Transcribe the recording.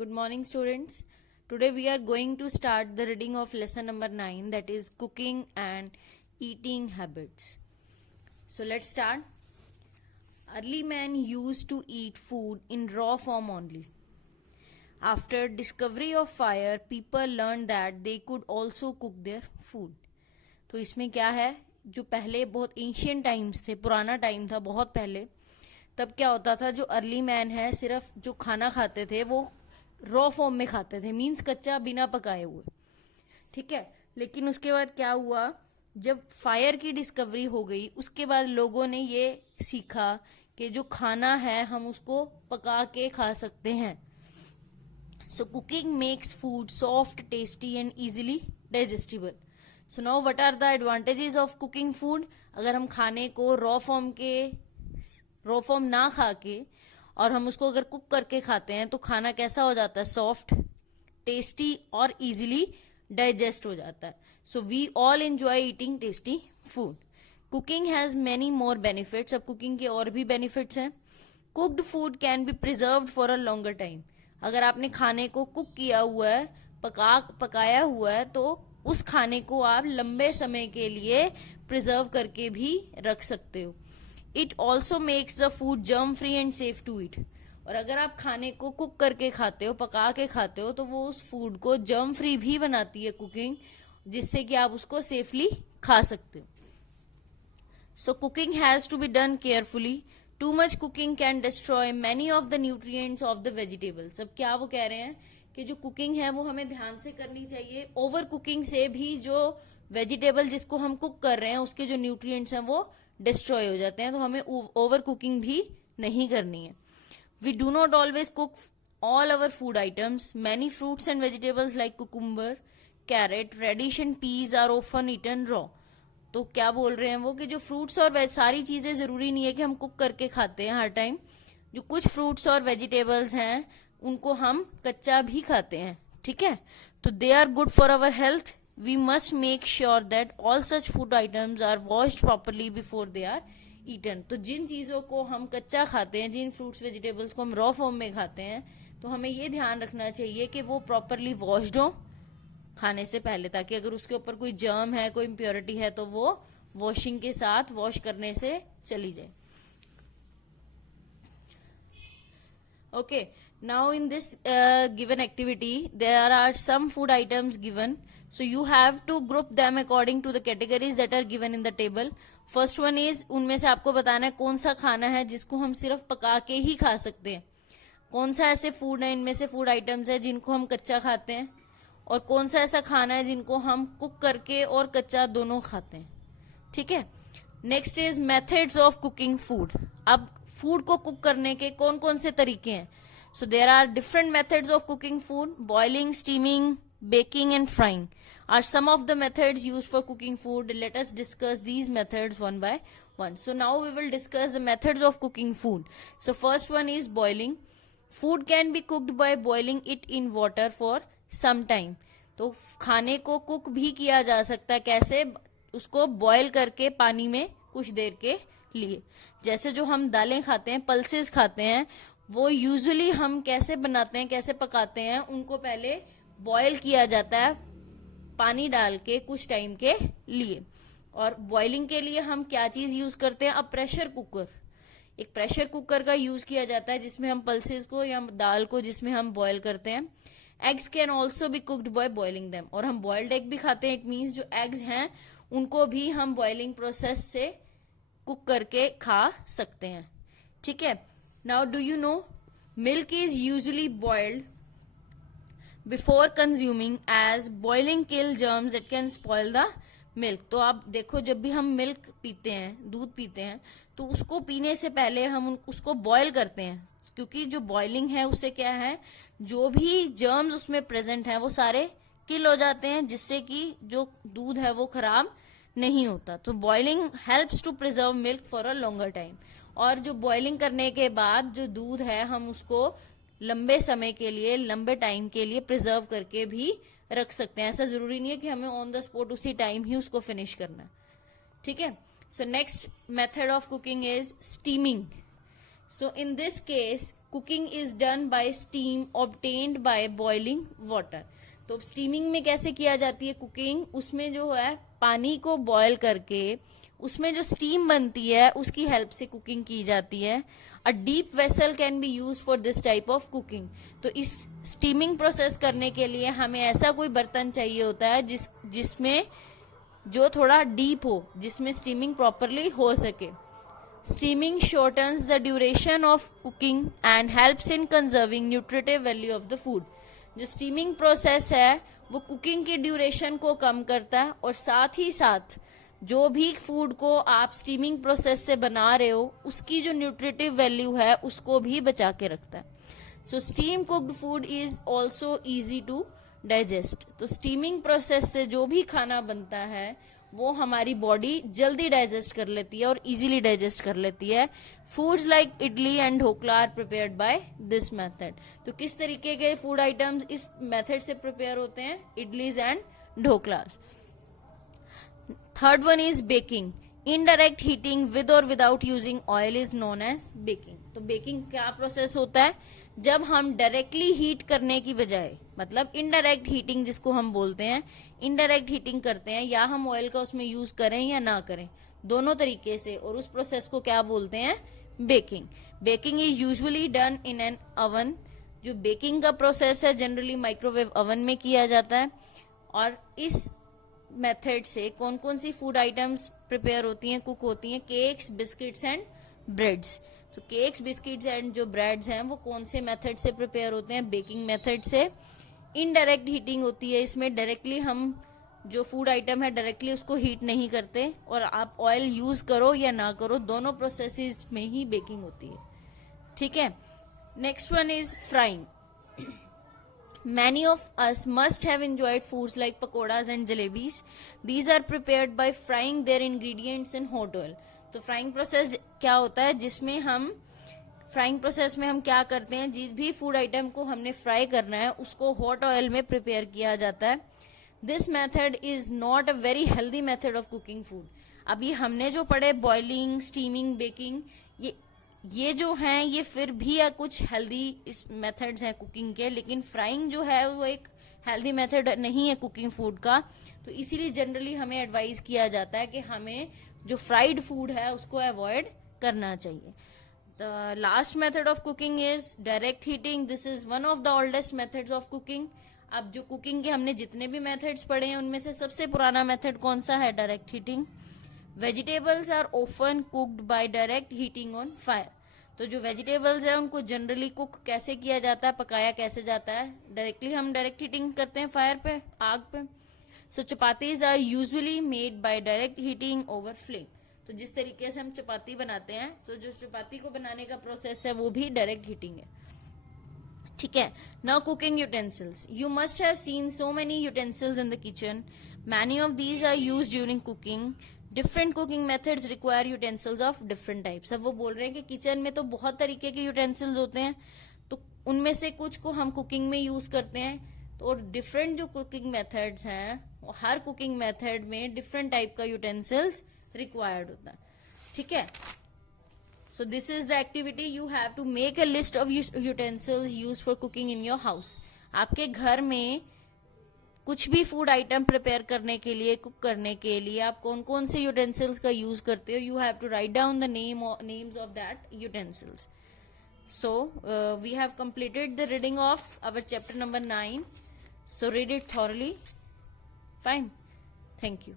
Good morning, students. Today we are going to start the reading of lesson number 9, that is cooking and eating habits. So let's start. Early men used to eat food in raw form only. After discovery of fire, people learned that they could also cook their food. तो इसमें क्या है, जो पहले बहुत ancient times थे, पुराना time था बहुत पहले, तब क्या होता था, जो अर्ली मैन है सिर्फ जो खाना खाते थे वो रॉ फॉर्म में खाते थे, मीन्स कच्चा बिना पकाए हुए. ठीक है. लेकिन उसके बाद क्या हुआ, जब फायर की डिस्कवरी हो गई उसके बाद लोगों ने ये सीखा कि जो खाना है हम उसको पका के खा सकते हैं. So cooking makes food soft, tasty and easily digestible. So now what are the advantages of cooking food. अगर हम खाने को रॉ फॉर्म ना खा के और हम उसको अगर कुक करके खाते हैं तो खाना कैसा हो जाता है, सॉफ्ट, टेस्टी और इजीली डाइजेस्ट हो जाता है. So we all enjoy eating tasty food. Cooking has many more benefits. अब कुकिंग के और भी बेनिफिट्स हैं. Cooked food can be preserved for a longer time. अगर आपने खाने को कुक किया हुआ है, पकाया हुआ है, तो उस खाने को आप लंबे समय के लिए प्रिजर्व करके भी रख सकते हो. It also makes the food germ free and safe to eat. और अगर आप खाने को कुक करके खाते हो, पका के खाते हो, तो वो उस फूड को जर्म फ्री भी बनाती है कुकिंग, जिससे कि आप उसको सेफली खा सकते हो. So cooking has to be done carefully. Too much cooking can destroy many of the nutrients of the vegetables. अब क्या वो कह रहे हैं कि जो कुकिंग है वो हमें ध्यान से करनी चाहिए. ओवर कुकिंग से भी जो वेजिटेबल जिसको हम कुक कर रहे हैं उसके जो न्यूट्रिएंट्स हैं वो डिस्ट्रॉय हो जाते हैं. तो हमें ओवर कुकिंग भी नहीं करनी है. We do not always cook all our food items. Many fruits and vegetables like cucumber, carrot, radish and peas are often eaten raw. तो क्या बोल रहे हैं वो कि जो फ्रूट्स और सारी चीजें जरूरी नहीं है कि हम कुक करके खाते हैं हर टाइम. जो कुछ फ्रूट्स और वेजिटेबल्स हैं उनको हम कच्चा भी खाते हैं. ठीक है. तो they are good for our health. We must make sure that all such food items are washed properly before they are eaten. तो जिन चीजों को हम कच्चा खाते हैं, जिन फ्रूट्स वेजिटेबल्स को हम रॉ फॉर्म में खाते हैं, तो हमें ये ध्यान रखना चाहिए कि वो प्रॉपरली वॉश्ड हो खाने से पहले, ताकि अगर उसके ऊपर कोई जर्म है, कोई इम्प्योरिटी है, तो वो वॉशिंग के साथ वॉश करने से चली जाए. Okay, now in this given activity there are some food items given. So you have to group them according to the categories that are given in the table. First one is, उनमें से आपको बताना है कौन सा खाना है जिसको हम सिर्फ पका के ही खा सकते हैं. कौन सा ऐसे फूड है, इनमें से फूड आइटम्स है जिनको हम कच्चा खाते हैं, और कौन सा ऐसा खाना है जिनको हम कुक करके और कच्चा दोनों खाते हैं. ठीक है. Next is methods of cooking food. अब फूड को कुक करने के कौन कौन से तरीके हैं. So there are different methods of cooking food. Boiling, steaming, baking and frying are some of the methods used for cooking food. Let us discuss these methods one by one. So now we will discuss the methods of cooking food. So first one is boiling. Food can be cooked by boiling it in water for some time. तो खाने को cook भी किया जा सकता है. कैसे? उसको बॉयल करके पानी में कुछ देर के लिए. जैसे जो हम दालें खाते हैं, पल्सेस खाते हैं, वो यूजुअली हम कैसे बनाते हैं, कैसे पकाते हैं, उनको पहले बॉयल किया जाता है पानी डाल के कुछ टाइम के लिए. और बॉइलिंग के लिए हम क्या चीज यूज करते हैं, अब प्रेशर कुकर. एक प्रेशर कुकर का यूज किया जाता है जिसमें हम पल्सेस को या दाल को जिसमें हम बॉयल करते हैं. Eggs can also be cooked by boiling them. और हम बॉइल्ड एग भी खाते हैं. इट मीन्स जो एग्स हैं उनको भी हम बॉइलिंग प्रोसेस से कुक करके खा सकते हैं. ठीक है. Now do you know milk is usually boiled before consuming, as boiling kill germs that can spoil the milk. तो आप देखो, जब भी हम मिल्क पीते हैं, दूध पीते हैं, तो उसको पीने से पहले हम उसको बॉयल करते हैं, क्योंकि जो बॉइलिंग है उससे क्या है, जो भी जर्म्स उसमें प्रेजेंट हैं वो सारे किल हो जाते हैं, जिससे कि जो दूध है वो खराब नहीं होता. तो boiling helps to preserve milk for a longer time. और जो बॉइलिंग करने के बाद जो दूध है हम उसको लंबे समय के लिए, लंबे टाइम के लिए प्रिजर्व करके भी रख सकते हैं. ऐसा जरूरी नहीं है कि हमें ऑन द स्पॉट उसी टाइम ही उसको फिनिश करना है. ठीक है. So next method of cooking is steaming. So in this case, cooking is done by steam obtained by boiling water. तो स्टीमिंग में कैसे किया जाती है कुकिंग, उसमें जो है पानी को बॉयल करके उसमें जो स्टीम बनती है उसकी हेल्प से कुकिंग की जाती है. A deep vessel can be use for this type of cooking. तो इस स्टीमिंग प्रोसेस करने के लिए हमें ऐसा कोई बर्तन चाहिए होता है जिसमें जो थोड़ा डीप हो, जिसमें स्टीमिंग प्रॉपरली हो सके. Steaming shortens the duration of cooking and helps in conserving nutritive value of the food. जो स्टीमिंग प्रोसेस है वो कुकिंग की ड्यूरेशन को कम करता है और साथ ही साथ जो भी फूड को आप स्टीमिंग प्रोसेस से बना रहे हो उसकी जो न्यूट्रिटिव वैल्यू है उसको भी बचा के रखता है. So steam cooked food is also easy to digest. तो स्टीमिंग प्रोसेस से जो भी खाना बनता है वो हमारी बॉडी जल्दी डाइजेस्ट कर लेती है और इजीली डाइजेस्ट कर लेती है. Foods like idli and dhokla are prepared by this method. तो किस तरीके के फूड आइटम्स इस मेथड से प्रिपेयर होते हैं, idlis and dhoklas. Third one is baking. Indirect heating with और without using oil is known as baking. तो बेकिंग क्या प्रोसेस होता है, जब हम डायरेक्टली हीट करने की बजाय, मतलब इनडायरेक्ट हीटिंग जिसको हम बोलते हैं, इनडायरेक्ट हीटिंग करते हैं या हम ऑयल का उसमें यूज करें या ना करें, दोनों तरीके से, और उस प्रोसेस को क्या बोलते हैं, baking. Baking is usually done in an oven. जो बेकिंग का प्रोसेस है जनरली माइक्रोवेव ओवन में किया जाता है. और इस मेथड से कौन कौन सी फूड आइटम्स प्रिपेयर होती हैं, कुक होती हैं, केक्स, बिस्किट्स एंड ब्रेड्स. तो केक्स, बिस्किट्स एंड जो ब्रेड्स हैं वो कौन से मेथड से प्रिपेयर होते हैं, बेकिंग मेथड से. इनडायरेक्ट हीटिंग होती है, इसमें डायरेक्टली हम जो फूड आइटम है डायरेक्टली उसको हीट नहीं करते, और आप ऑयल यूज करो या ना करो दोनों प्रोसेसेस में ही बेकिंग होती है. ठीक है. Next one is frying. Many of us must have enjoyed foods like pakoras and jalebis. These are prepared by frying their ingredients in hot oil. तो फ्राइंग प्रोसेस क्या होता है, जिसमें हम फ्राइंग प्रोसेस में हम क्या करते हैं, जिस भी फूड आइटम को हमने फ्राई करना है उसको हॉट ऑयल में प्रिपेयर किया जाता है. This method is not a very healthy method of cooking food. अभी हमने जो पढ़े बॉइलिंग, स्टीमिंग, बेकिंग, ये जो हैं ये फिर भी कुछ हेल्दी इस मेथड्स हैं कुकिंग के, लेकिन फ्राइंग जो है वो एक हेल्दी मेथड नहीं है कुकिंग फूड का. तो इसीलिए जनरली हमें एडवाइज किया जाता है कि हमें जो फ्राइड फूड है उसको अवॉइड करना चाहिए. The last method of cooking is direct heating. This is one of the oldest methods of cooking. अब जो कुकिंग के हमने जितने भी मेथड्स पढ़े हैं उनमें से सबसे पुराना मेथड कौन सा है, direct heating. Vegetables are often cooked by direct heating on fire. तो जो वेजिटेबल्स है उनको जनरली कुक कैसे किया जाता है, पकाया कैसे जाता है, डायरेक्टली हम डायरेक्ट हीटिंग करते हैं फायर पे, आग पे. So chapatis are usually made by direct heating over flame. तो जिस तरीके से हम चपाती बनाते हैं, तो जो चपाती को बनाने का प्रोसेस है वो भी डायरेक्ट हीटिंग है. ठीक है. Now cooking utensils. You must have seen so many utensils in the kitchen. Many of these are used during cooking. Different cooking methods require utensils of different types. अब वो बोल रहे हैं कि किचन में तो बहुत तरीके के यूटेंसिल्स होते हैं, तो उनमें से कुछ को हम कुकिंग में यूज करते हैं. तो और डिफरेंट जो कुकिंग मेथड्स हैं, हर कुकिंग मेथड में डिफरेंट टाइप का यूटेंसिल्स रिक्वायर्ड होता है. ठीक है. So this is the activity. You have to make a list of utensils use for cooking in your house. आपके घर में कुछ भी फूड आइटम प्रिपेयर करने के लिए, कुक करने के लिए आप कौन कौन से यूटेंसिल्स का यूज करते हो, you have to write down the names of that utensils. So we have completed the reading of our chapter number 9. So read it thoroughly. Fine. Thank you.